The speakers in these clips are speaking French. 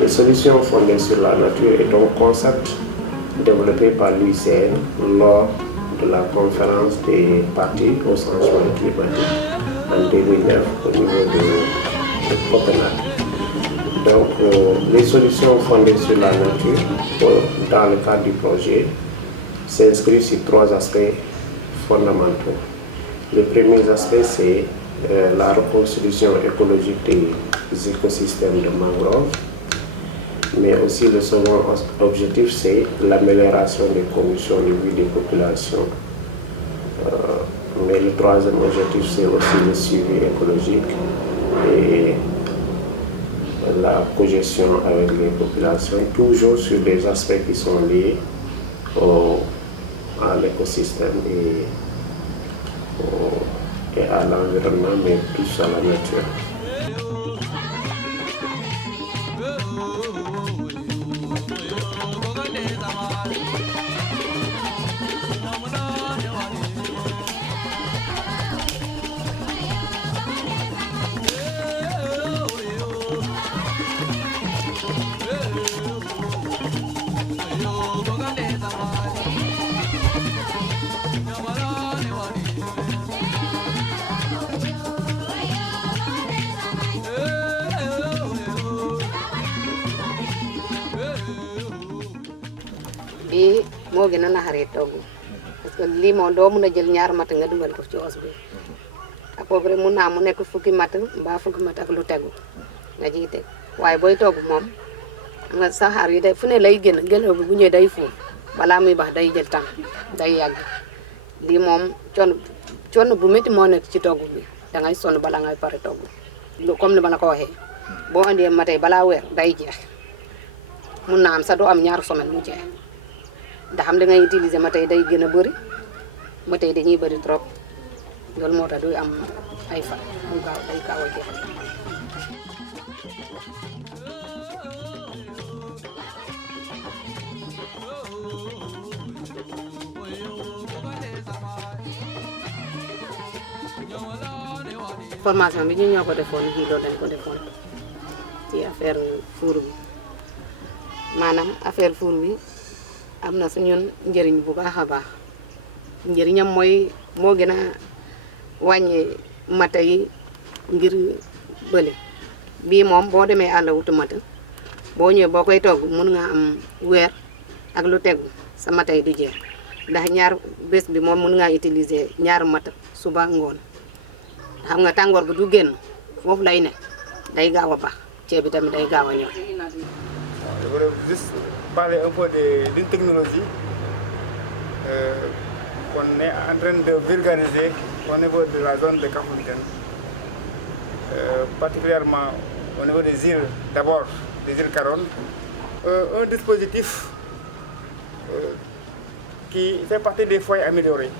Les solutions fondées sur la nature est un concept développé par l'UICN lors de la conférence des parties au changement climatique en 2009 au niveau de Copenhague. Donc, les solutions fondées sur la nature, dans le cadre du projet, s'inscrivent sur 3 aspects fondamentaux. Le premier aspect, c'est la reconstruction écologique des écosystèmes de mangroves, mais aussi le second objectif, c'est l'amélioration des conditions de vie des populations. Mais le troisième objectif, c'est aussi le suivi écologique et la cogestion avec les populations, toujours sur des aspects qui sont liés à l'écosystème et à l'environnement, mais tous à la nature. Lii moo gën a naxaree togg parce que lii moom doo mun a jël ñaar matt nga dugal ko ci os bi à peu près mun naa mu nekk fukki matt mbaa fukki matt ak lu tegu nga ciy teg waaye booy togg moom nga saxaar yi day fu ne lay génn ngelaw bi bu ñëwee day fuur balaa muy bax day jël temps day yàgg lii moom coono bu métti moo nekk ci togg bi dangay sonn balaa ngay pare togg comme ni ma la ko waxee boo andee matee balaa weer day jeex mun naa am sax doo am ñaar semaine mu jeex ndax am da ngay utiliser ma tey day gën a bëri ma tey dañuy bëri trop loolu moo tax du am ay fan mu gaaw day gaaw a jeexal. formation bi ñu ñoo ko defoon fii loolu dañ ko defoon ci affaire four bi maanaam affaire four bi. am na su ñun njëriñ bu baax a baax njëriñam mooy moo gën a wàññi mata yi ngir bële bii moom boo demee àll wutu mata boo ñëwee boo koy togg mun nga am weer ak lu tegu sa mata yi du jeex ndax ñaar bés bi moom mun ngaa utiliser ñaar mata suba ngoon xam nga tàngoor bi du génn foofu lay ne day gaaw a baax ceeb bi tamit day gaaw a ñor. Parler un peu d'une technologie qu'on est en train de vulgariser au niveau de la zone de Kafountine, particulièrement au niveau des îles, d'abord des îles Caronne, un dispositif qui fait partie des foyers améliorés.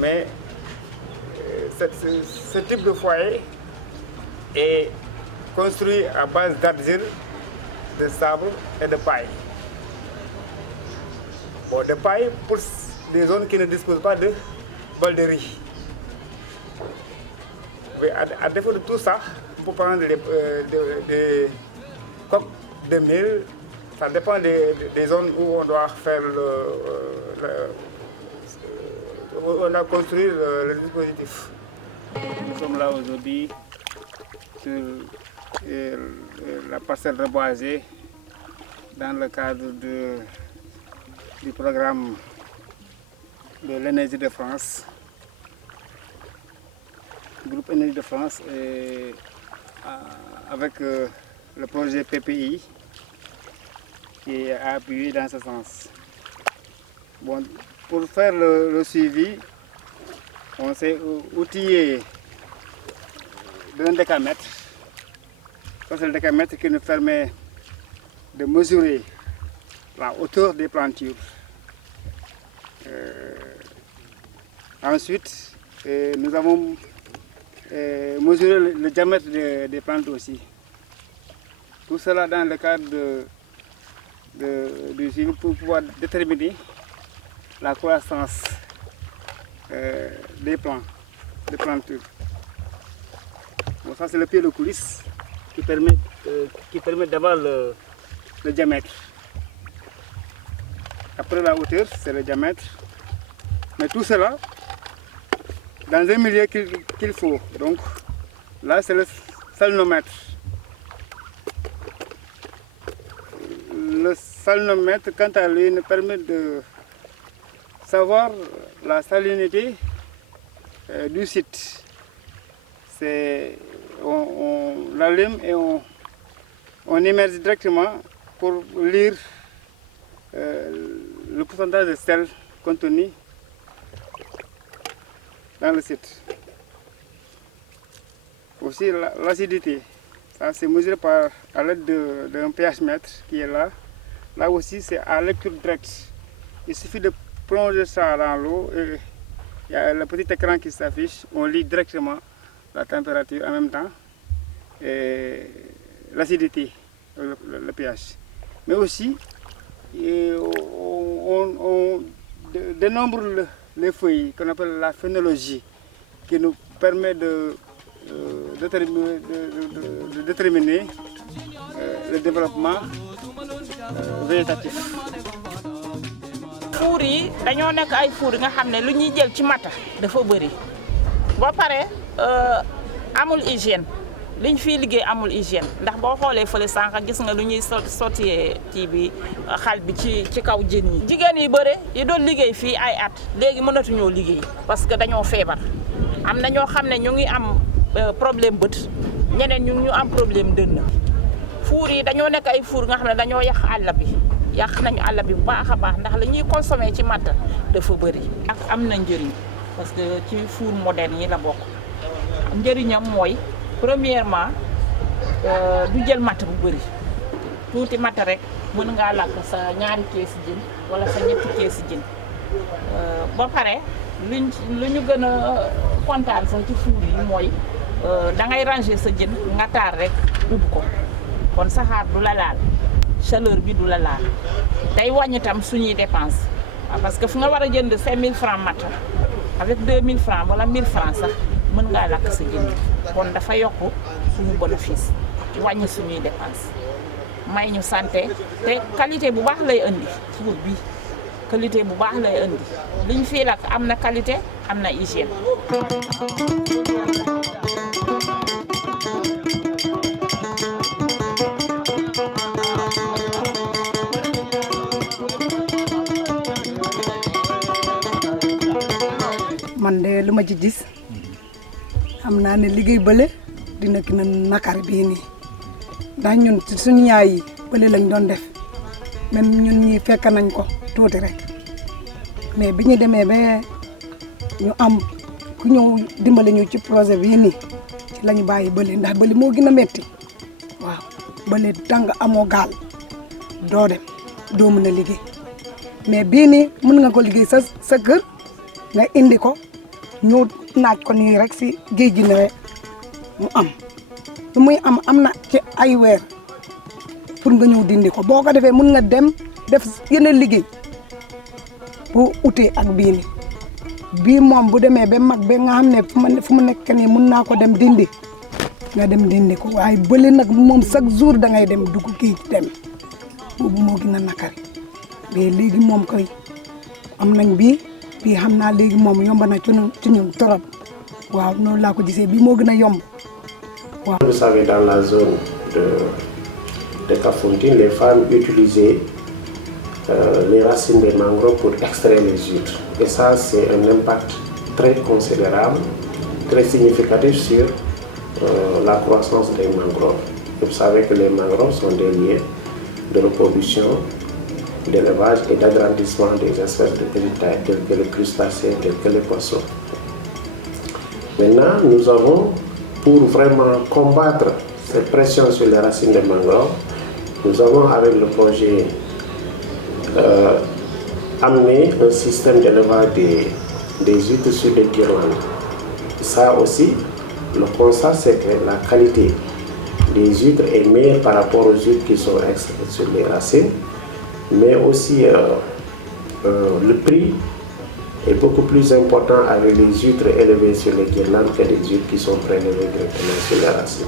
Mais ce type de foyer est construit à base d'argile, de sable et de paille. Bon, de paille pour des zones qui ne disposent pas de bol de riz. Mais à défaut de tout ça, pour prendre des coques de mil, ça dépend des zones où on doit faire où on doit construire le dispositif. Nous sommes là aujourd'hui sur la parcelle reboisée dans le cadre du programme de l'énergie de France, groupe énergie de France, et avec le projet PPI qui a appuyé dans ce sens. Bon, pour faire le suivi, on s'est outillé d'un décamètre. C'est le décamètre qui nous permet de mesurer la hauteur des plantures. Ensuite, nous avons mesuré le diamètre des plantes aussi. Tout cela dans le cadre du suivi pour pouvoir déterminer la croissance des plants, des plantures. Bon, ça c'est le pied de coulisse qui permet qui permet d'avoir le diamètre. Après la hauteur, c'est le diamètre. Mais tout cela, dans un milieu qu'il faut. Donc là, c'est le salnomètre. Le salnomètre, quant à lui, nous permet de savoir la salinité du site. On l'allume et on immerge directement pour lire le pourcentage de sel contenu dans le site. Aussi l'acidité, ça c'est mesuré à l'aide d'un pH mètre qui est là. Là aussi c'est à lecture directe. Il suffit de plonger ça dans l'eau et il y a le petit écran qui s'affiche. On lit directement la température en même temps et l'acidité, le pH. Mais aussi on dénombre les feuilles qu'on appelle la phénologie qui nous permet de déterminer le développement végétatif. Four yi dañoo nekk ay four yi nga xam ne lu ñuy jël ci mata dafa bëri ba pare amul hygiène liñ fiy liggéey amul hygiène ndax boo xoolee fële sànq gis nga lu ñuy sottee kii bi xal bi ci kaw jën yi. jigéen yi bëre yi doon liggéey fii ay at léegi mënatuñoo liggéey parce que dañoo feebar am na ñoo xam ne ñu ngi am problème bët ñeneen ñu am problème dënn. Four yi dañoo nekk ay four nga xam ne dañoo yàq àll bi yàq nañu àll bi bu baax a baax ndax la ñuy consommer ci matt dafa bëri. ak am na njëriñ parce que ci four moderne yi la bokk njëriñam mooy premièrement du jël matt bu bëri tuuti matt rek mën ngaa lakk sa ñaari keesi jën wala sa ñetti keesi jën ba pare lu ñu gën a kontaan sax ci four yi mooy da ngay ranger sa jën nga taar rek ubb ko kon saxaar du la laal chaleur bi du la laal day wàññi tam suñuy dépense parce que fu nga war a jënd 5000 francs matt avec 2000 francs wala 1000 francs sax mën ngaa lakk sa jën kon dafa yokk suñu bénéfice wàññi suñuy dépense may ñu santé te qualité bu baax lay indi four bi qualité bu baax lay indi liñ fii lakk am na qualité am na hygiène. man de lu ma ci gis xam naa ne liggéey bële dina gën a nakar bii nii ndax ñun suñu yaay yi bële lañ doon def même ñun ñii fekk nañ ko tuuti rek mais bi ñu demee ba ñu am ku ñëw dimbali ñu ci projet bii nii ci la ñu bàyyi bële ndax bële moo gën a metti waaw bële tàng amoo gaal doo dem doo mën a liggéey mais bii nii mën nga ko liggéey sa kër nga indi ko ñu naaj ko nii rek si géej gi ne rek mu am lu muy am na ci ay weer pour nga ñëw dindi ko boo ko defee mun nga dem def yeneen liggéey bu utee ak bii ni bii moom bu demee ba mag ba nga xam ne fu mu nekk nii mun naa ko dem dindi nga dem dindi ko waaye bële nag moom chaque jour da ngay dem dugg géej dem boobu moo gën a nakari mais léegi moom koy am nañ bii xam naa léegi moom yomb na ci ñun torop waaw noonu laa ko gisee bii moo gën a yomb waaw. Vous savez, dans la zone de Kafountine, les femmes utilisaient les racines des mangroves pour extraire les huîtres. Et ça, c'est un impact très considérable, très significatif sur la croissance des mangroves. Et vous savez que les mangroves sont des lieux de reproduction, d'élevage et d'agrandissement des espèces de petite taille, telles que les crustacés, tels que les poissons. Maintenant, nous avons, pour vraiment combattre cette pression sur les racines des mangroves, nous avons avec le projet amené un système d'élevage des huîtres sur des guirlandes. Ça aussi, le constat, c'est que la qualité des huîtres est meilleure par rapport aux huîtres qui sont extraites sur les racines, mais aussi le prix est beaucoup plus important avec les huîtres élevées sur les guirlandes que les huîtres qui sont prélevées directement sur les racines.